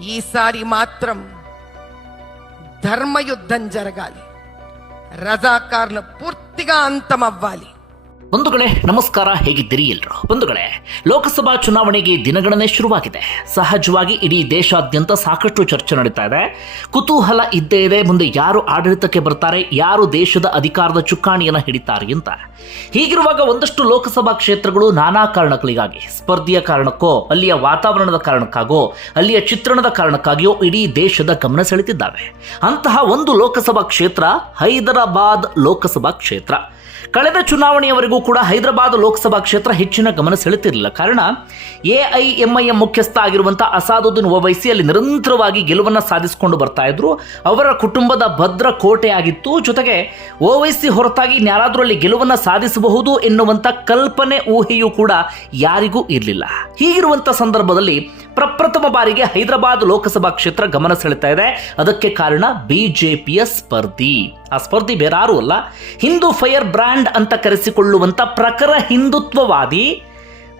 ఈసారి మాత్రం ధర్మయుద్ధం జరగాలి. రజాకార్లు పూర్తిగా అంతమవ్వాలి. ಬಂಧುಗಳೇ, ನಮಸ್ಕಾರ, ಹೇಗಿದ್ದೀರಿ ಎಲ್ರು? ಬಂಧುಗಳೇ, ಲೋಕಸಭಾ ಚುನಾವಣೆಗೆ ದಿನಗಣನೆ ಶುರುವಾಗಿದೆ. ಸಹಜವಾಗಿ ಇಡೀ ದೇಶಾದ್ಯಂತ ಸಾಕಷ್ಟು ಚರ್ಚೆ ನಡೀತಾ ಇದೆ. ಕುತೂಹಲ ಇದ್ದೇ ಇದೆ, ಮುಂದೆ ಯಾರು ಆಡಳಿತಕ್ಕೆ ಬರ್ತಾರೆ, ಯಾರು ದೇಶದ ಅಧಿಕಾರದ ಚುಕ್ಕಾಣಿಯನ್ನು ಹಿಡಿತಾರೆ ಅಂತ. ಹೀಗಿರುವಾಗ ಒಂದಷ್ಟು ಲೋಕಸಭಾ ಕ್ಷೇತ್ರಗಳು ನಾನಾ ಕಾರಣಗಳಿಗಾಗಿ, ಸ್ಪರ್ಧೆಯ ಕಾರಣಕ್ಕೋ, ಅಲ್ಲಿಯ ವಾತಾವರಣದ ಕಾರಣಕ್ಕಾಗೋ, ಅಲ್ಲಿಯ ಚಿತ್ರಣದ ಕಾರಣಕ್ಕಾಗಿಯೋ ಇಡೀ ದೇಶದ ಗಮನ ಸೆಳೆತಿದ್ದಾವೆ. ಅಂತಹ ಒಂದು ಲೋಕಸಭಾ ಕ್ಷೇತ್ರ ಹೈದರಾಬಾದ್ ಲೋಕಸಭಾ ಕ್ಷೇತ್ರ. ಕಳೆದ ಚುನಾವಣೆಯವರೆಗೂ ಕೂಡ ಹೈದರಾಬಾದ್ ಲೋಕಸಭಾ ಕ್ಷೇತ್ರ ಹೆಚ್ಚಿನ ಗಮನ ಸೆಳೆತಿರಲಿಲ್ಲ. ಕಾರಣ ಎಐಎಂಐಎಂ ಮುಖ್ಯಸ್ಥ ಆಗಿರುವಂತಹ ಅಸಾದುದ್ದೀನ್ ಓವೈಸಿ ಅಲ್ಲಿ ನಿರಂತರವಾಗಿ ಗೆಲುವನ್ನು ಸಾಧಿಸಿಕೊಂಡು ಬರ್ತಾ ಇದ್ರು. ಅವರ ಕುಟುಂಬದ ಭದ್ರ ಕೋಟೆಯಾಗಿತ್ತು ಜೊತೆಗೆ ಓವೈಸಿ ಹೊರತಾಗಿ ಯಾರಾದರೂ ಅಲ್ಲಿ ಗೆಲುವನ್ನು ಸಾಧಿಸಬಹುದು ಎನ್ನುವಂಥ ಕಲ್ಪನೆ, ಊಹೆಯೂ ಕೂಡ ಯಾರಿಗೂ ಇರಲಿಲ್ಲ. ಹೀಗಿರುವಂಥ ಸಂದರ್ಭದಲ್ಲಿ ಪ್ರಪ್ರಥಮ ಬಾರಿಗೆ ಹೈದರಾಬಾದ್ ಲೋಕಸಭಾ ಕ್ಷೇತ್ರ ಗಮನ ಸೆಳೆತಾ ಇದೆ. ಅದಕ್ಕೆ ಕಾರಣ ಬಿಜೆಪಿಯ ಸ್ಪರ್ಧಿ. ಆ ಸ್ಪರ್ಧಿ ಬೇರಾರು ಅಲ್ಲ, ಹಿಂದೂ ಫೈರ್ ಬ್ರ್ಯಾಂಡ್ ಅಂತ ಕರೆಸಿಕೊಳ್ಳುವಂತ ಪ್ರಖರ ಹಿಂದುತ್ವವಾದಿ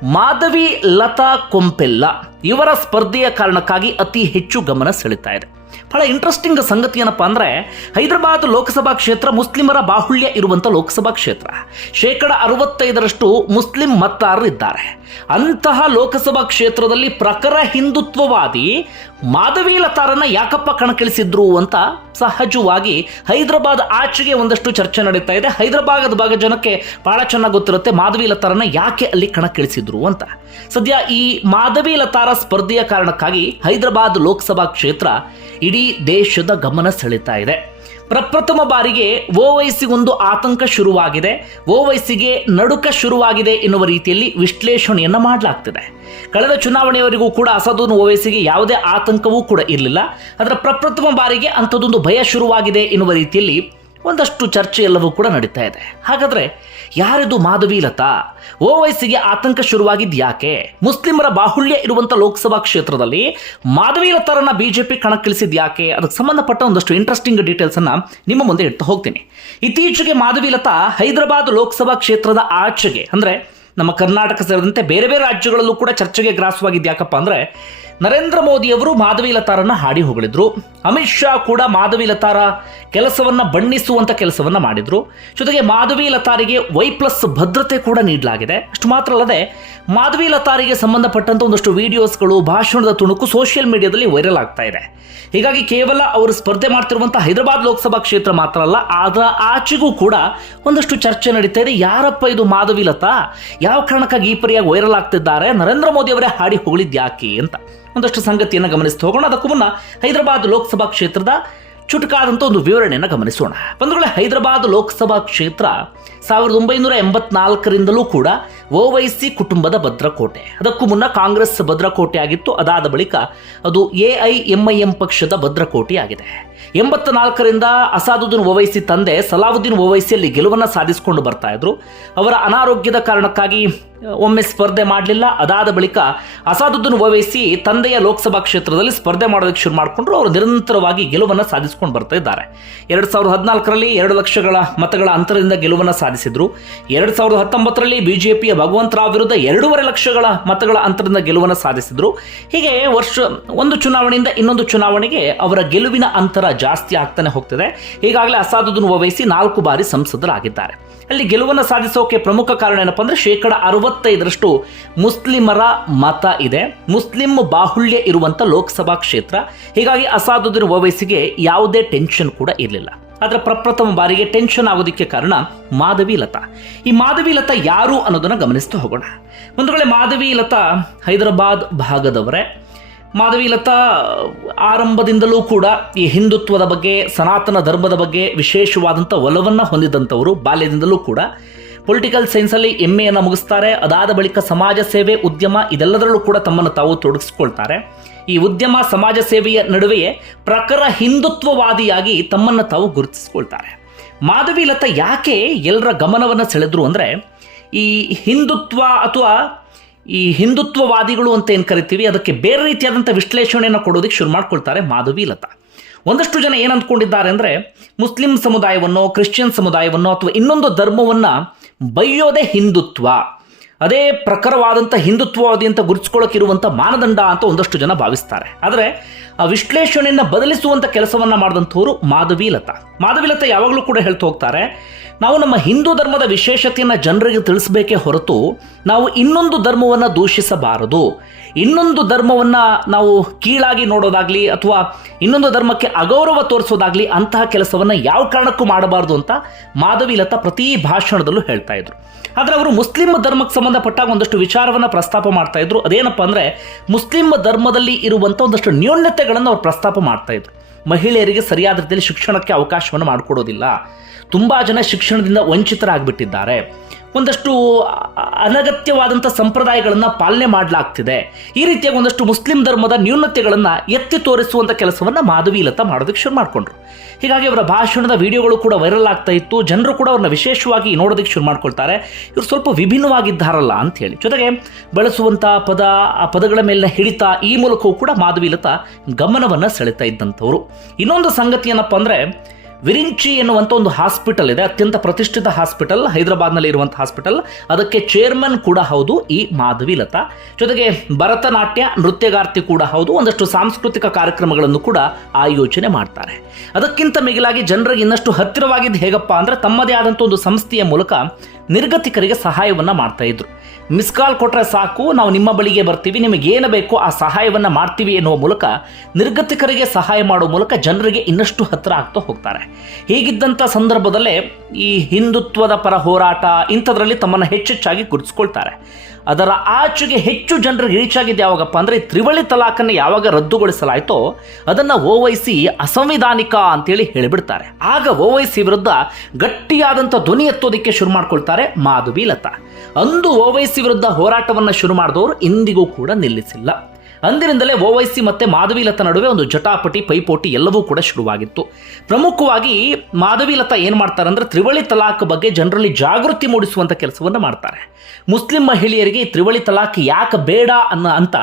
ಮಾಧವಿ ಲತಾ ಕೊಂಪೆಲ್ಲ ಇವರ ಸ್ಪರ್ಧೆಯ ಕಾರಣಕ್ಕಾಗಿ ಅತಿ ಹೆಚ್ಚು ಗಮನ ಸೆಳೀತಾ ಇದೆ. ಬಹಳ ಇಂಟ್ರೆಸ್ಟಿಂಗ್ ಸಂಗತಿ ಏನಪ್ಪ ಅಂದ್ರೆ ಹೈದರಾಬಾದ್ ಲೋಕಸಭಾ ಕ್ಷೇತ್ರ ಮುಸ್ಲಿಮರ ಬಾಹುಳ್ಯ ಇರುವಂತ ಲೋಕಸಭಾ ಕ್ಷೇತ್ರ. ಶೇಕಡ ಅರವತ್ತೈದರಷ್ಟು ಮುಸ್ಲಿಂ ಮತದಾರರು ಇದ್ದಾರೆ. ಅಂತಹ ಲೋಕಸಭಾ ಕ್ಷೇತ್ರದಲ್ಲಿ ಪ್ರಖರ ಹಿಂದುತ್ವವಾದಿ ಮಾಧವಿ ಲತಾರನ್ನ ಯಾಕಪ್ಪ ಕಣಕ್ಕಿಳಿಸಿದ್ರು ಅಂತ ಸಹಜವಾಗಿ ಹೈದರಾಬಾದ್ ಆಚೆಗೆ ಒಂದಷ್ಟು ಚರ್ಚೆ ನಡೀತಾ ಇದೆ. ಹೈದರಾಬಾದ್ ಭಾಗ ಜನಕ್ಕೆ ಬಹಳ ಚೆನ್ನಾಗಿ ಗೊತ್ತಿರುತ್ತೆ ಮಾಧವಿ ಲತಾರನ್ನ ಯಾಕೆ ಅಲ್ಲಿ ಕಣಕ್ಕಿಳಿಸಿದ್ರು ಅಂತ. ಸದ್ಯ ಈ ಮಾಧವಿ ಲತಾರ ಸ್ಪರ್ಧೆಯ ಕಾರಣಕ್ಕಾಗಿ ಹೈದರಾಬಾದ್ ಲೋಕಸಭಾ ಕ್ಷೇತ್ರ ಇಡೀ ದೇಶದ ಗಮನ ಸೆಳೀತಾ ಇದೆ. ಪ್ರಪ್ರಥಮ ಬಾರಿಗೆ ಓವೈಸಿಗೊಂದು ಆತಂಕ ಶುರುವಾಗಿದೆ. ಓವೈಸಿಗೆ ನಡುಕ ಶುರುವಾಗಿದೆ ಎನ್ನುವ ರೀತಿಯಲ್ಲಿ ವಿಶ್ಲೇಷಣೆಯನ್ನು ಮಾಡಲಾಗ್ತಿದೆ. ಕಳೆದ ಚುನಾವಣೆಯವರೆಗೂ ಕೂಡ ಅಸದೂನ್ ಓವೈಸಿಗೆ ಯಾವುದೇ ಆತಂಕವೂ ಕೂಡ ಇರಲಿಲ್ಲ. ಆದರೆ ಪ್ರಪ್ರಥಮ ಬಾರಿಗೆ ಅಂಥದ್ದೊಂದು ಭಯ ಶುರುವಾಗಿದೆ ಎನ್ನುವ ರೀತಿಯಲ್ಲಿ ಒಂದಷ್ಟು ಚರ್ಚೆ ಎಲ್ಲವೂ ಕೂಡ ನಡೀತಾ ಇದೆ. ಹಾಗಾದ್ರೆ ಯಾರಿದು ಮಾಧವಿ ಲತಾ? ಓವೈಸಿಗೆ ಆತಂಕ ಶುರುವಾಗಿದ್ದು ಯಾಕೆ ಮುಸ್ಲಿಮರ ಬಾಹುಳ್ಯ ಇರುವಂತ ಲೋಕಸಭಾ ಕ್ಷೇತ್ರದಲ್ಲಿ ಮಾಧವಿ ಲತಾರನ್ನ ಬಿಜೆಪಿ ಕಣಕ್ಕಿಳಿಸಿದ್ ಯಾಕೆ ಅದಕ್ಕೆ ಸಂಬಂಧಪಟ್ಟ ಒಂದಷ್ಟು ಇಂಟ್ರೆಸ್ಟಿಂಗ್ ಡೀಟೇಲ್ಸ್ ಅನ್ನ ನಿಮ್ಮ ಮುಂದೆ ಇಡ್ತಾ ಹೋಗ್ತೀನಿ. ಇತ್ತೀಚೆಗೆ ಮಾಧವಿ ಲತಾ ಹೈದರಾಬಾದ್ ಲೋಕಸಭಾ ಕ್ಷೇತ್ರದ ಆಚೆಗೆ, ಅಂದ್ರೆ ನಮ್ಮ ಕರ್ನಾಟಕ ಸೇರಿದಂತೆ ಬೇರೆ ಬೇರೆ ರಾಜ್ಯಗಳಲ್ಲೂ ಕೂಡ ಚರ್ಚೆಗೆ ಗ್ರಾಸವಾಗಿದ್ದು ಯಾಕಪ್ಪ ಅಂದ್ರೆ ನರೇಂದ್ರ ಮೋದಿಯವರು ಮಾಧವಿ ಲತಾರನ್ನ ಹಾಡಿ ಹೊಗಳಿದ್ರು. ಅಮಿತ್ ಶಾ ಕೂಡ ಮಾಧವಿ ಲತಾರ ಕೆಲಸವನ್ನ ಬಣ್ಣಿಸುವಂತ ಕೆಲಸವನ್ನ ಮಾಡಿದ್ರು. ಜೊತೆಗೆ ಮಾಧವಿ ಲತಾರಿಗೆ ವೈ ಪ್ಲಸ್ ಭದ್ರತೆ ಕೂಡ ನೀಡಲಾಗಿದೆ. ಅಷ್ಟು ಮಾತ್ರ ಅಲ್ಲದೆ ಮಾಧವಿ ಲತಾರಿಗೆ ಸಂಬಂಧಪಟ್ಟಂತ ಒಂದಷ್ಟು ವಿಡಿಯೋಸ್ಗಳು, ಭಾಷಣದ ತುಣುಕು ಸೋಷಿಯಲ್ ಮೀಡಿಯಾದಲ್ಲಿ ವೈರಲ್ ಆಗ್ತಾ ಇದೆ. ಹೀಗಾಗಿ ಕೇವಲ ಅವರು ಸ್ಪರ್ಧೆ ಮಾಡ್ತಿರುವಂತಹ ಹೈದರಾಬಾದ್ ಲೋಕಸಭಾ ಕ್ಷೇತ್ರ ಮಾತ್ರ ಅಲ್ಲ, ಅದರ ಆಚೆಗೂ ಕೂಡ ಒಂದಷ್ಟು ಚರ್ಚೆ ನಡೀತಾ ಇದೆ. ಯಾರಪ್ಪ ಇದು ಮಾಧವಿ ಲತಾ? ಯಾವ ಕಾರಣಕ್ಕಾಗಿ ಈ ಪರಿಯಾಗಿ ವೈರಲ್ ಆಗ್ತಿದ್ದಾರೆ? ನರೇಂದ್ರ ಮೋದಿ ಅವರೇ ಹಾಡಿ ಹೊಗಳಿದ್ಯಾಕೆ ಅಂತ. ಒಂದಷ್ಟು ಸಂಗತಿಯನ್ನು ಗಮನಿಸ್ತಾ ಹೋಗೋಣ. ಅದಕ್ಕೂ ಮುನ್ನ ಹೈದರಾಬಾದ್ ಲೋಕಸಭಾ ಕ್ಷೇತ್ರದ ಚುಟುಕಾದಂಥ ಒಂದು ವಿವರಣೆಯನ್ನು ಗಮನಿಸೋಣ. ಬಂಧುಗಳೇ, ಹೈದರಾಬಾದ್ ಲೋಕಸಭಾ ಕ್ಷೇತ್ರ ಸಾವಿರದ ಒಂಬೈನೂರ ಎಂಬತ್ನಾಲ್ಕರಿಂದಲೂ ಕೂಡ ಓವೈಸಿ ಕುಟುಂಬದ ಭದ್ರಕೋಟೆ. ಅದಕ್ಕೂ ಮುನ್ನ ಕಾಂಗ್ರೆಸ್ ಭದ್ರಕೋಟೆ ಆಗಿತ್ತು. ಅದಾದ ಬಳಿಕ ಅದು ಎ ಐ ಎಂ ಪಕ್ಷದ ಭದ್ರಕೋಟೆ ಆಗಿದೆ ಎಂಬತ್ತ ನಾಲ್ಕರಿಂದ ಅಸಾದುದ್ದೀನ್ ಓವೈಸಿ ತಂದೆ ಸಲಾವುದ್ದೀನ್ ಓವೈಸಿಯಲ್ಲಿ ಗೆಲುವನ್ನು ಸಾಧಿಸಿಕೊಂಡು ಬರ್ತಾ ಇದ್ರು. ಅವರ ಅನಾರೋಗ್ಯದ ಕಾರಣಕ್ಕಾಗಿ ಒಮ್ಮೆ ಸ್ಪರ್ಧೆ ಮಾಡಲಿಲ್ಲ. ಅದಾದ ಬಳಿಕ ಅಸಾದುದ್ದೀನ್ ಓವೈಸಿ ತಂದೆಯ ಲೋಕಸಭಾ ಕ್ಷೇತ್ರದಲ್ಲಿ ಸ್ಪರ್ಧೆ ಮಾಡೋದಕ್ಕೆ ಶುರು ಮಾಡಿಕೊಂಡ್ರು. ಅವರು ನಿರಂತರವಾಗಿ ಗೆಲುವನ್ನು ಸಾಧಿಸಿಕೊಂಡು ಬರ್ತಾ ಇದ್ದಾರೆ. ಎರಡು ಸಾವಿರದ ಹದಿನಾಲ್ಕರಲ್ಲಿ ಎರಡು ಲಕ್ಷಗಳ ಮತಗಳ ಅಂತರದಿಂದ ಗೆಲುವನ್ನು ಸಾಧಿಸಿದ್ರು. ಎರಡು ಸಾವಿರದ ಹತ್ತೊಂಬತ್ತರಲ್ಲಿ ಬಿಜೆಪಿಯ ಭಗವಂತರಾವ್ ವಿರುದ್ಧ ಎರಡೂವರೆ ಲಕ್ಷಗಳ ಮತಗಳ ಅಂತರದಿಂದ ಗೆಲುವನ್ನು ಸಾಧಿಸಿದ್ರು. ಹೀಗೆ ವರ್ಷ, ಒಂದು ಚುನಾವಣೆಯಿಂದ ಇನ್ನೊಂದು ಚುನಾವಣೆಗೆ ಅವರ ಗೆಲುವಿನ ಅಂತರ ಜಾಸ್ತಿ ಆಗ್ತಾನೆ ಹೋಗ್ತದೆ. ಈಗಾಗಲೇ ಅಸಾದುದ್ದೀನ್ ವಹಿಸಿ ನಾಲ್ಕು ಬಾರಿ ಸಂಸದರಾಗಿದ್ದಾರೆ. ಅಲ್ಲಿ ಗೆಲುವನ್ನು ಸಾಧಿಸೋಕೆ ಪ್ರಮುಖ ಕಾರಣ ಏನಪ್ಪ ಅಂದ್ರೆ ಶೇಕಡ ಅರವತ್ತೈದರಷ್ಟು ಮುಸ್ಲಿಮರ ಮತ ಇದೆ. ಮುಸ್ಲಿಂ ಬಾಹುಳ್ಯ ಇರುವಂತ ಲೋಕಸಭಾ ಕ್ಷೇತ್ರ. ಹೀಗಾಗಿ ಅಸಾದುದ್ದೀನ್ ಓವೈಸಿಗೆ ಯಾವುದೇ ಟೆನ್ಷನ್ ಕೂಡ ಇರಲಿಲ್ಲ. ಅದರ ಪ್ರಪ್ರಥಮ ಬಾರಿಗೆ ಟೆನ್ಷನ್ ಆಗೋದಕ್ಕೆ ಕಾರಣ ಮಾಧವಿ ಲತಾ. ಈ ಮಾಧವಿ ಲತಾ ಯಾರು ಅನ್ನೋದನ್ನು ಗಮನಿಸ್ತಾ ಹೋಗೋಣ. ಒಂದು ವೇಳೆ ಮಾಧವಿ ಲತಾ ಹೈದರಾಬಾದ್ ಭಾಗದವರೇ. ಮಾಧವಿ ಲತಾ ಆರಂಭದಿಂದಲೂ ಕೂಡ ಈ ಹಿಂದುತ್ವದ ಬಗ್ಗೆ, ಸನಾತನ ಧರ್ಮದ ಬಗ್ಗೆ ವಿಶೇಷವಾದಂಥ ಒಲವನ್ನು ಹೊಂದಿದಂಥವರು ಬಾಲ್ಯದಿಂದಲೂ ಕೂಡ. ಪೊಲಿಟಿಕಲ್ ಸೈನ್ಸಲ್ಲಿ ಎಂ ಎಯನ್ನು ಮುಗಿಸ್ತಾರೆ. ಅದಾದ ಬಳಿಕ ಸಮಾಜ ಸೇವೆ, ಉದ್ಯಮ ಇದೆಲ್ಲದರಲ್ಲೂ ಕೂಡ ತಮ್ಮನ್ನು ತಾವು ತೊಡಗಿಸ್ಕೊಳ್ತಾರೆ. ಈ ಉದ್ಯಮ ಸಮಾಜ ಸೇವೆಯ ನಡುವೆಯೇ ಪ್ರಖರ ಹಿಂದುತ್ವವಾದಿಯಾಗಿ ತಮ್ಮನ್ನು ತಾವು ಗುರುತಿಸ್ಕೊಳ್ತಾರೆ. ಮಾಧವಿ ಲತಾ ಯಾಕೆ ಎಲ್ಲರ ಗಮನವನ್ನು ಸೆಳೆದ್ರು ಅಂದರೆ, ಈ ಹಿಂದುತ್ವ ಅಥವಾ ಈ ಹಿಂದುತ್ವವಾದಿಗಳು ಅಂತ ಏನು ಕರಿತೀವಿ, ಅದಕ್ಕೆ ಬೇರೆ ರೀತಿಯಾದಂಥ ವಿಶ್ಲೇಷಣೆಯನ್ನು ಕೊಡೋದಕ್ಕೆ ಶುರು ಮಾಡ್ಕೊಳ್ತಾರೆ ಮಾಧವಿ ಲತಾ. ಒಂದಷ್ಟು ಜನ ಏನು ಅಂದ್ಕೊಂಡಿದ್ದಾರೆ ಅಂದರೆ, ಮುಸ್ಲಿಂ ಸಮುದಾಯವನ್ನು, ಕ್ರಿಶ್ಚಿಯನ್ ಸಮುದಾಯವನ್ನು ಅಥವಾ ಇನ್ನೊಂದು ಧರ್ಮವನ್ನು ಬೈಯೋದೇ ಹಿಂದುತ್ವ. ಅದೇ ಪ್ರಖರವಾದಂಥ ಹಿಂದುತ್ವವಾದಿ ಅಂತ ಗುರುತಿಸ್ಕೊಳ್ಳೋಕ್ಕಿರುವಂಥ ಮಾನದಂಡ ಅಂತ ಒಂದಷ್ಟು ಜನ ಭಾವಿಸ್ತಾರೆ. ಆದರೆ ಆ ವಿಶ್ಲೇಷಣೆಯನ್ನ ಬದಲಿಸುವಂಥ ಕೆಲಸವನ್ನು ಮಾಡಿದಂಥವ್ರು ಮಾಧವೀಲತಾ ಮಾಧವೀಲತಾ ಯಾವಾಗಲೂ ಕೂಡ ಹೇಳ್ತಾ ಹೋಗ್ತಾರೆ, ನಾವು ನಮ್ಮ ಹಿಂದೂ ಧರ್ಮದ ವಿಶೇಷತೆಯನ್ನು ಜನರಿಗೆ ತಿಳಿಸಬೇಕೇ ಹೊರತು ನಾವು ಇನ್ನೊಂದು ಧರ್ಮವನ್ನು ದೂಷಿಸಬಾರದು. ಇನ್ನೊಂದು ಧರ್ಮವನ್ನು ನಾವು ಕೀಳಾಗಿ ನೋಡೋದಾಗ್ಲಿ ಅಥವಾ ಇನ್ನೊಂದು ಧರ್ಮಕ್ಕೆ ಅಗೌರವ ತೋರಿಸೋದಾಗ್ಲಿ ಅಂತಹ ಕೆಲಸವನ್ನು ಯಾವ ಕಾರಣಕ್ಕೂ ಮಾಡಬಾರ್ದು ಅಂತ ಮಾಧವೀಲತಾ ಪ್ರತಿ ಭಾಷಣದಲ್ಲೂ ಹೇಳ್ತಾ ಇದ್ರು. ಆದರೆ ಅವರು ಮುಸ್ಲಿಂ ಧರ್ಮಕ್ಕೆ ಸಂಬಂಧಪಟ್ಟಾಗ ಒಂದಷ್ಟು ವಿಚಾರವನ್ನು ಪ್ರಸ್ತಾಪ ಮಾಡ್ತಾ ಇದ್ರು. ಅದೇನಪ್ಪ ಅಂದರೆ ಮುಸ್ಲಿಂ ಧರ್ಮದಲ್ಲಿ ಇರುವಂಥ ಒಂದಷ್ಟು ನ್ಯೂನ್ಯತೆಗಳನ್ನು ಅವ್ರು ಪ್ರಸ್ತಾಪ ಮಾಡ್ತಾ ಇದ್ರು. ಮಹಿಳೆಯರಿಗೆ ಸರಿಯಾದ ರೀತಿಯಲ್ಲಿ ಶಿಕ್ಷಣಕ್ಕೆ ಅವಕಾಶವನ್ನು ಮಾಡಿಕೊಡೋದಿಲ್ಲ. ತುಂಬ ಜನ ಶಿಕ್ಷಣದಿಂದ ವಂಚಿತರಾಗ್ಬಿಟ್ಟಿದ್ದಾರೆ. ಒಂದಷ್ಟು ಅನಗತ್ಯವಾದಂಥ ಸಂಪ್ರದಾಯಗಳನ್ನು ಪಾಲನೆ ಮಾಡಲಾಗ್ತಿದೆ. ಈ ರೀತಿಯಾಗಿ ಒಂದಷ್ಟು ಮುಸ್ಲಿಂ ಧರ್ಮದ ನ್ಯೂನತೆಗಳನ್ನು ಎತ್ತಿ ತೋರಿಸುವಂಥ ಕೆಲಸವನ್ನು ಮಾಧವಿ ಮಾಧವೀಲತಾ ಮಾಡೋದಕ್ಕೆ ಶುರು ಮಾಡಿಕೊಂಡ್ರು. ಹೀಗಾಗಿ ಅವರ ಭಾಷಣದ ವಿಡಿಯೋಗಳು ಕೂಡ ವೈರಲ್ ಆಗ್ತಾ ಇತ್ತು. ಜನರು ಕೂಡ ಅವ್ರನ್ನ ವಿಶೇಷವಾಗಿ ನೋಡೋದಕ್ಕೆ ಶುರು ಮಾಡ್ಕೊಳ್ತಾರೆ. ಇವರು ಸ್ವಲ್ಪ ವಿಭಿನ್ನವಾಗಿದ್ದಾರಲ್ಲ ಅಂತ ಹೇಳಿ. ಜೊತೆಗೆ ಬಳಸುವಂಥ ಪದ, ಆ ಪದಗಳ ಮೇಲಿನ ಹಿಡಿತ ಈ ಮೂಲಕವೂ ಕೂಡ ಮಾಧವಿ ಮಾಧವೀಲತಾ ಗಮನವನ್ನು ಸೆಳೆತಾ ಇದ್ದಂಥವ್ರು. ಇನ್ನೊಂದು ಸಂಗತಿ ಏನಪ್ಪ ಅಂದರೆ ವಿರಿಂಚಿ ಎನ್ನುವಂಥ ಒಂದು ಹಾಸ್ಪಿಟಲ್ ಇದೆ, ಅತ್ಯಂತ ಪ್ರತಿಷ್ಠಿತ ಹಾಸ್ಪಿಟಲ್, ಹೈದರಾಬಾದ್ನಲ್ಲಿ ಇರುವಂಥ ಹಾಸ್ಪಿಟಲ್. ಅದಕ್ಕೆ ಚೇರ್ಮನ್ ಕೂಡ ಹೌದು, ಈ ಮಾಧವಿ ಲತಾ. ಜೊತೆಗೆ ಭರತನಾಟ್ಯ, ನೃತ್ಯಗಾರ್ತಿ ಕೂಡ ಹೌದು, ಒಂದಷ್ಟು ಸಾಂಸ್ಕೃತಿಕ ಕಾರ್ಯಕ್ರಮಗಳನ್ನು ಕೂಡ ಆಯೋಜನೆ ಮಾಡ್ತಾರೆ. ಅದಕ್ಕಿಂತ ಮಿಗಿಲಾಗಿ ಜನರಿಗೆ ಇನ್ನಷ್ಟು ಹತ್ತಿರವಾಗಿದ್ದು ಹೇಗಪ್ಪ ಅಂದ್ರೆ ತಮ್ಮದೇ ಆದಂಥ ಒಂದು ಸಂಸ್ಥೆಯ ಮೂಲಕ ನಿರ್ಗತಿಕರಿಗೆ ಸಹಾಯವನ್ನ ಮಾಡ್ತಾ ಇದ್ರು. ಮಿಸ್ ಕಾಲ್ ಕೊಟ್ಟರೆ ಸಾಕು, ನಾವು ನಿಮ್ಮ ಬಳಿಗೆ ಬರ್ತೀವಿ, ನಿಮಗೆ ಏನು ಬೇಕೋ ಆ ಸಹಾಯವನ್ನ ಮಾಡ್ತೀವಿ ಎನ್ನುವ ಮೂಲಕ ನಿರ್ಗತಿಕರಿಗೆ ಸಹಾಯ ಮಾಡುವ ಮೂಲಕ ಜನರಿಗೆ ಇನ್ನಷ್ಟು ಹತ್ತಿರ ಆಗ್ತಾ ಹೋಗ್ತಾರೆ. ಹೀಗಿದ್ದಂಥ ಸಂದರ್ಭದಲ್ಲೇ ಈ ಹಿಂದುತ್ವದ ಪರ ಹೋರಾಟ ಇಂಥದ್ರಲ್ಲಿ ತಮ್ಮನ್ನು ಹೆಚ್ಚೆಚ್ಚಾಗಿ ಗುರುತಿಸ್ಕೊಳ್ತಾರೆ. ಅದರ ಆಚೆಗೆ ಹೆಚ್ಚು ಜನರಿಗೆ ರೀಚ್ ಆಗಿದ್ದು ಯಾವಾಗಪ್ಪ ಅಂದರೆ ತ್ರಿವಳಿ ತಲಾಖನ್ನು ಯಾವಾಗ ರದ್ದುಗೊಳಿಸಲಾಯಿತೋ ಅದನ್ನು ಓವೈಸಿ ಅಸಂವಿಧಾನಿಕ ಅಂತೇಳಿ ಹೇಳಿಬಿಡ್ತಾರೆ. ಆಗ ಓವೈಸಿ ವಿರುದ್ಧ ಗಟ್ಟಿಯಾದಂಥ ಧ್ವನಿ ಎತ್ತೋದಕ್ಕೆ ಶುರು ಮಾಡ್ಕೊಳ್ತಾರೆ ಮಾಧವಿ ಲತಾ ಅಂದು ಓವೈಸಿ ವಿರುದ್ಧ ಹೋರಾಟವನ್ನು ಶುರು ಮಾಡಿದವರು ಇಂದಿಗೂ ಕೂಡ ನಿಲ್ಲಿಸಿಲ್ಲ. ಅಂದಿನಿಂದಲೇ ಓವೈಸಿ ಮತ್ತೆ ಮಾಧವೀಲತಾ ನಡುವೆ ಒಂದು ಜಟಾಪಟಿ, ಪೈಪೋಟಿ ಎಲ್ಲವೂ ಕೂಡ ಶುರುವಾಗಿತ್ತು. ಪ್ರಮುಖವಾಗಿ ಮಾಧವೀಲತಾ ಏನು ಮಾಡ್ತಾರೆ ಅಂದ್ರೆ ತ್ರಿವಳಿ ತಲಾಖ್ ಬಗ್ಗೆ ಜನರಲ್ಲಿ ಜಾಗೃತಿ ಮೂಡಿಸುವಂಥ ಕೆಲಸವನ್ನು ಮಾಡ್ತಾರೆ. ಮುಸ್ಲಿಂ ಮಹಿಳೆಯರಿಗೆ ತ್ರಿವಳಿ ತಲಾಖ್ ಯಾಕೆ ಬೇಡ ಅನ್ನೋ ಅಂತ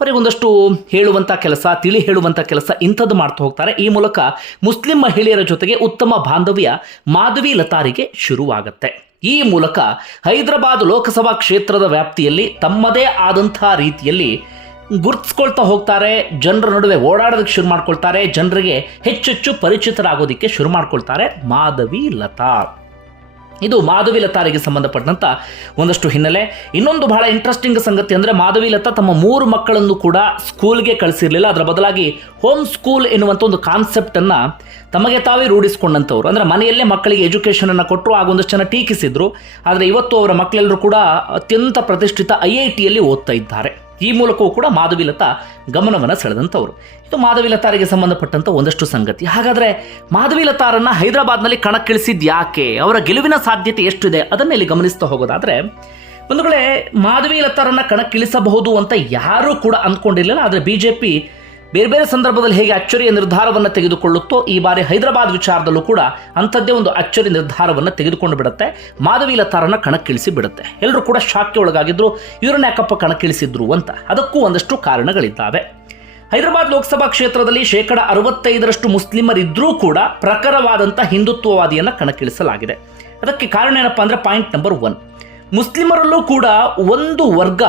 ಅವರಿಗೆ ಒಂದಷ್ಟು ಹೇಳುವಂಥ ಕೆಲಸ, ತಿಳಿ ಹೇಳುವಂಥ ಕೆಲಸ ಇಂಥದ್ದು ಮಾಡ್ತಾ ಹೋಗ್ತಾರೆ. ಈ ಮೂಲಕ ಮುಸ್ಲಿಂ ಮಹಿಳೆಯರ ಜೊತೆಗೆ ಉತ್ತಮ ಬಾಂಧವ್ಯ ಮಾಧವಿ ಲತಾರಿಗೆ ಶುರುವಾಗುತ್ತೆ. ಈ ಮೂಲಕ ಹೈದರಾಬಾದ್ ಲೋಕಸಭಾ ಕ್ಷೇತ್ರದ ವ್ಯಾಪ್ತಿಯಲ್ಲಿ ತಮ್ಮದೇ ಆದಂಥ ರೀತಿಯಲ್ಲಿ ಗುರ್ತಿಸ್ಕೊಳ್ತಾ ಹೋಗ್ತಾರೆ, ಜನರ ನಡುವೆ ಓಡಾಡೋದಕ್ಕೆ ಶುರು ಮಾಡ್ಕೊಳ್ತಾರೆ, ಜನರಿಗೆ ಹೆಚ್ಚೆಚ್ಚು ಪರಿಚಿತರಾಗೋದಕ್ಕೆ ಶುರು ಮಾಡ್ಕೊಳ್ತಾರೆ ಮಾಧವಿ ಲತಾ. ಇದು ಮಾಧವಿ ಲತಾರಿಗೆ ಸಂಬಂಧಪಟ್ಟಂಥ ಒಂದಷ್ಟು ಹಿನ್ನೆಲೆ. ಇನ್ನೊಂದು ಬಹಳ ಇಂಟ್ರೆಸ್ಟಿಂಗ್ ಸಂಗತಿ ಅಂದರೆ ಮಾಧವಿ ಲತಾ ತಮ್ಮ ಮೂರು ಮಕ್ಕಳನ್ನು ಕೂಡ ಸ್ಕೂಲ್ಗೆ ಕಳಿಸಿರಲಿಲ್ಲ. ಅದರ ಬದಲಾಗಿ ಹೋಮ್ ಸ್ಕೂಲ್ ಎನ್ನುವಂಥ ಒಂದು ಕಾನ್ಸೆಪ್ಟನ್ನು ತಮಗೆ ತಾವೇ ರೂಢಿಸಿಕೊಂಡಂಥವ್ರು ಅಂದರೆ ಮನೆಯಲ್ಲೇ ಮಕ್ಕಳಿಗೆ ಎಜುಕೇಷನನ್ನು ಕೊಟ್ಟರು ಆಗ ಒಂದಷ್ಟು ಜನ ಟೀಕಿಸಿದ್ರು. ಆದರೆ ಇವತ್ತು ಅವರ ಮಕ್ಕಳೆಲ್ಲರೂ ಕೂಡ ಅತ್ಯಂತ ಪ್ರತಿಷ್ಠಿತ ಐ ಐ ಟಿಯಲ್ಲಿ ಓದ್ತಾ ಇದ್ದಾರೆ. ಈ ಮೂಲಕವೂ ಕೂಡ ಮಾಧವಿಲತಾ ಗಮನವನ್ನು ಸೆಳೆದಂಥವ್ರು. ಇದು ಮಾಧವಿಲತಾರಿಗೆ ಸಂಬಂಧಪಟ್ಟಂಥ ಒಂದಷ್ಟು ಸಂಗತಿ. ಹಾಗಾದರೆ ಮಾಧವಿಲತಾರನ್ನು ಹೈದರಾಬಾದ್ನಲ್ಲಿ ಕಣಕ್ಕಿಳಿಸಿದ್ದು ಯಾಕೆ? ಅವರ ಗೆಲುವಿನ ಸಾಧ್ಯತೆ ಎಷ್ಟಿದೆ? ಅದನ್ನು ಇಲ್ಲಿ ಗಮನಿಸ್ತಾ ಹೋಗೋದಾದರೆ ಒಂದು ವೇಳೆ ಮಾಧವಿಲತಾರನ್ನು ಕಣಕ್ಕಿಳಿಸಬಹುದು ಅಂತ ಯಾರೂ ಕೂಡ ಅಂದ್ಕೊಂಡಿರಲಿಲ್ಲ, ಆದರೆ ಬಿ ಜೆ ಪಿ ಬೇರೆ ಬೇರೆ ಸಂದರ್ಭದಲ್ಲಿ ಹೇಗೆ ಅಚ್ಚರಿಯ ನಿರ್ಧಾರವನ್ನು ತೆಗೆದುಕೊಳ್ಳುತ್ತೋ ಈ ಬಾರಿ ಹೈದರಾಬಾದ್ ವಿಚಾರದಲ್ಲೂ ಕೂಡ ಅಂಥದ್ದೇ ಒಂದು ಅಚ್ಚರಿ ನಿರ್ಧಾರವನ್ನು ತೆಗೆದುಕೊಂಡು ಬಿಡುತ್ತೆ. ಮಾಧವಿ ಲತಾರನ್ನು ಕಣಕ್ಕಿಳಿಸಿ ಬಿಡುತ್ತೆ. ಎಲ್ಲರೂ ಕೂಡ ಶಾಕ್ಗೆ ಒಳಗಾಗಿದ್ರು, ಇವರನ್ನ ಯಾಕಪ್ಪ ಕಣಕ್ಕಿಳಿಸಿದ್ರು ಅಂತ. ಅದಕ್ಕೂ ಒಂದಷ್ಟು ಕಾರಣಗಳಿದ್ದಾವೆ. ಹೈದರಾಬಾದ್ ಲೋಕಸಭಾ ಕ್ಷೇತ್ರದಲ್ಲಿ ಶೇಕಡ ಅರವತ್ತೈದರಷ್ಟು ಮುಸ್ಲಿಮರಿದ್ದರೂ ಕೂಡ ಪ್ರಖರವಾದಂಥ ಹಿಂದುತ್ವವಾದಿಯನ್ನು ಕಣಕ್ಕಿಳಿಸಲಾಗಿದೆ. ಅದಕ್ಕೆ ಕಾರಣ ಏನಪ್ಪಾ ಅಂದರೆ ಪಾಯಿಂಟ್ ನಂಬರ್ ಒನ್ ಮುಸ್ಲಿಮರಲ್ಲೂ ಕೂಡ ಒಂದು ವರ್ಗ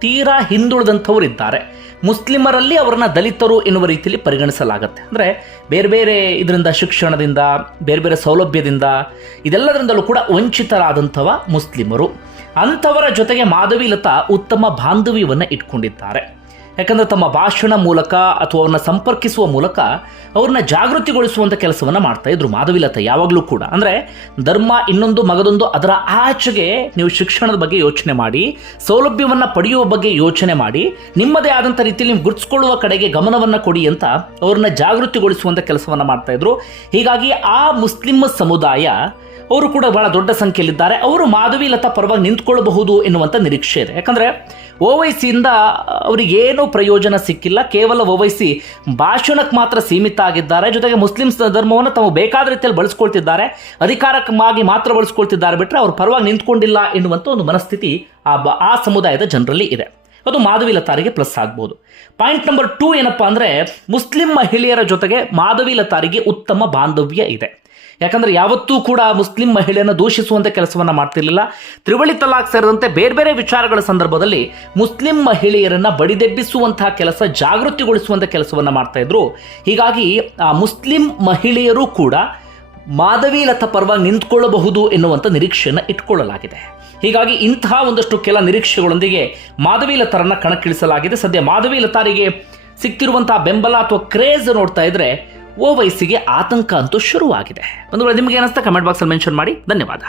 ತೀರಾ ಹಿಂದುಳಿದಂಥವ್ರು ಇದ್ದಾರೆ ಮುಸ್ಲಿಮರಲ್ಲಿ ಅವರನ್ನ ದಲಿತರು ಎನ್ನುವ ರೀತಿಯಲ್ಲಿ ಪರಿಗಣಿಸಲಾಗುತ್ತೆ. ಅಂದರೆ ಬೇರೆ ಬೇರೆ ಇದರಿಂದ ಶಿಕ್ಷಣದಿಂದ, ಬೇರೆ ಬೇರೆ ಸೌಲಭ್ಯದಿಂದ, ಇದೆಲ್ಲದರಿಂದಲೂ ಕೂಡ ವಂಚಿತರಾದಂಥವ ಮುಸ್ಲಿಮರು. ಅಂಥವರ ಜೊತೆಗೆ ಮಾಧವಿ ಲತಾ ಉತ್ತಮ ಬಾಂಧವ್ಯವನ್ನು ಇಟ್ಕೊಂಡಿದ್ದಾರೆ. ಯಾಕಂದರೆ ತಮ್ಮ ಭಾಷಣ ಮೂಲಕ ಅಥವಾ ಅವ್ರನ್ನ ಸಂಪರ್ಕಿಸುವ ಮೂಲಕ ಅವ್ರನ್ನ ಜಾಗೃತಿಗೊಳಿಸುವಂಥ ಕೆಲಸವನ್ನು ಮಾಡ್ತಾ ಇದ್ರು ಮಾಧವಿಲತ ಯಾವಾಗಲೂ ಕೂಡ. ಅಂದರೆ ಧರ್ಮ ಇನ್ನೊಂದು ಮಗದೊಂದು ಅದರ ಆಚೆಗೆ ನೀವು ಶಿಕ್ಷಣದ ಬಗ್ಗೆ ಯೋಚನೆ ಮಾಡಿ, ಸೌಲಭ್ಯವನ್ನು ಪಡೆಯುವ ಬಗ್ಗೆ ಯೋಚನೆ ಮಾಡಿ, ನಿಮ್ಮದೇ ಆದಂಥ ರೀತಿಯಲ್ಲಿ ನೀವು ಗುರುತಿಸ್ಕೊಳ್ಳುವ ಕಡೆಗೆ ಗಮನವನ್ನು ಕೊಡಿ ಅಂತ ಅವ್ರನ್ನ ಜಾಗೃತಿಗೊಳಿಸುವಂಥ ಕೆಲಸವನ್ನು ಮಾಡ್ತಾ ಇದ್ರು. ಹೀಗಾಗಿ ಆ ಮುಸ್ಲಿಂ ಸಮುದಾಯ ಅವರು ಕೂಡ ಬಹಳ ದೊಡ್ಡ ಸಂಖ್ಯೆಯಲ್ಲಿದ್ದಾರೆ. ಅವರು ಮಾಧವಿ ಲತಾ ಪರವಾಗಿ ನಿಂತ್ಕೊಳ್ಳಬಹುದು ಎನ್ನುವಂಥ ನಿರೀಕ್ಷೆ ಇದೆ. ಯಾಕಂದರೆ ಓವೈಸಿಯಿಂದ ಅವರಿಗೇನೂ ಪ್ರಯೋಜನ ಸಿಕ್ಕಿಲ್ಲ. ಕೇವಲ ಓವೈಸಿ ಭಾಷಣಕ್ಕೆ ಮಾತ್ರ ಸೀಮಿತ ಆಗಿದ್ದಾರೆ. ಜೊತೆಗೆ ಮುಸ್ಲಿಂ ಧರ್ಮವನ್ನು ತಾವು ಬೇಕಾದ ರೀತಿಯಲ್ಲಿ ಬಳಸ್ಕೊಳ್ತಿದ್ದಾರೆ. ಅಧಿಕಾರಕ್ಕಾಗಿ ಮಾತ್ರ ಬಳಸ್ಕೊಳ್ತಿದ್ದಾರೆ ಬಿಟ್ಟರೆ ಅವ್ರ ಪರವಾಗಿ ನಿಂತ್ಕೊಂಡಿಲ್ಲ ಎನ್ನುವಂಥ ಒಂದು ಮನಸ್ಥಿತಿ ಆ ಬ, ಆ ಸಮುದಾಯದ ಜನರಲ್ಲಿ ಇದೆ. ಅದು ಮಾಧವಿ ಲತಾರಿಗೆ ಪ್ಲಸ್ ಆಗ್ಬೋದು. ಪಾಯಿಂಟ್ ನಂಬರ್ ಟೂ ಏನಪ್ಪ ಅಂದರೆ ಮುಸ್ಲಿಂ ಮಹಿಳೆಯರ ಜೊತೆಗೆ ಮಾಧವಿ ಲತಾರಿಗೆ ಉತ್ತಮ ಬಾಂಧವ್ಯ ಇದೆ. ಯಾಕಂದ್ರೆ ಯಾವತ್ತೂ ಕೂಡ ಮುಸ್ಲಿಂ ಮಹಿಳೆಯನ್ನು ದೂಷಿಸುವಂಥ ಕೆಲಸವನ್ನು ಮಾಡ್ತಿರಲಿಲ್ಲ. ತ್ರಿವಳಿ ತಲಾಕ್ ಸೇರಿದಂತೆ ಬೇರೆ ಬೇರೆ ವಿಚಾರಗಳ ಸಂದರ್ಭದಲ್ಲಿ ಮುಸ್ಲಿಂ ಮಹಿಳೆಯರನ್ನು ಬಡಿದೆಬ್ಬಿಸುವಂತಹ ಕೆಲಸ ಜಾಗೃತಿಗೊಳಿಸುವಂಥ ಕೆಲಸವನ್ನು ಮಾಡ್ತಾಯಿದ್ರು ಹೀಗಾಗಿ ಆ ಮುಸ್ಲಿಂ ಮಹಿಳೆಯರು ಕೂಡ ಮಾಧವಿ ಲತಾ ಪರವಾಗಿ ನಿಂತ್ಕೊಳ್ಳಬಹುದು ಎನ್ನುವಂಥ ನಿರೀಕ್ಷೆಯನ್ನು ಇಟ್ಕೊಳ್ಳಲಾಗಿದೆ. ಹೀಗಾಗಿ ಇಂತಹ ಒಂದಷ್ಟು ಕೆಲ ನಿರೀಕ್ಷೆಗಳೊಂದಿಗೆ ಮಾಧವಿ ಲತರನ್ನು ಕಣಕ್ಕಿಳಿಸಲಾಗಿದೆ. ಸದ್ಯ ಮಾಧವಿ ಲತಾರಿಗೆ ಸಿಗ್ತಿರುವಂತಹ ಬೆಂಬಲ ಅಥವಾ ಕ್ರೇಜ್ ನೋಡ್ತಾ ಇದ್ರೆ ಓ ವಯಸ್ಸಿಗೆ ಆತಂಕ ಅಂತೂ ಶುರುವಾಗಿದೆ. ಒಂದು ನಿಮಗೆ ಏನಿಸ್ತಾ ಕಮೆಂಟ್ ಬಾಕ್ಸಲ್ಲಿ ಮೆನ್ಷನ್ ಮಾಡಿ. ಧನ್ಯವಾದ.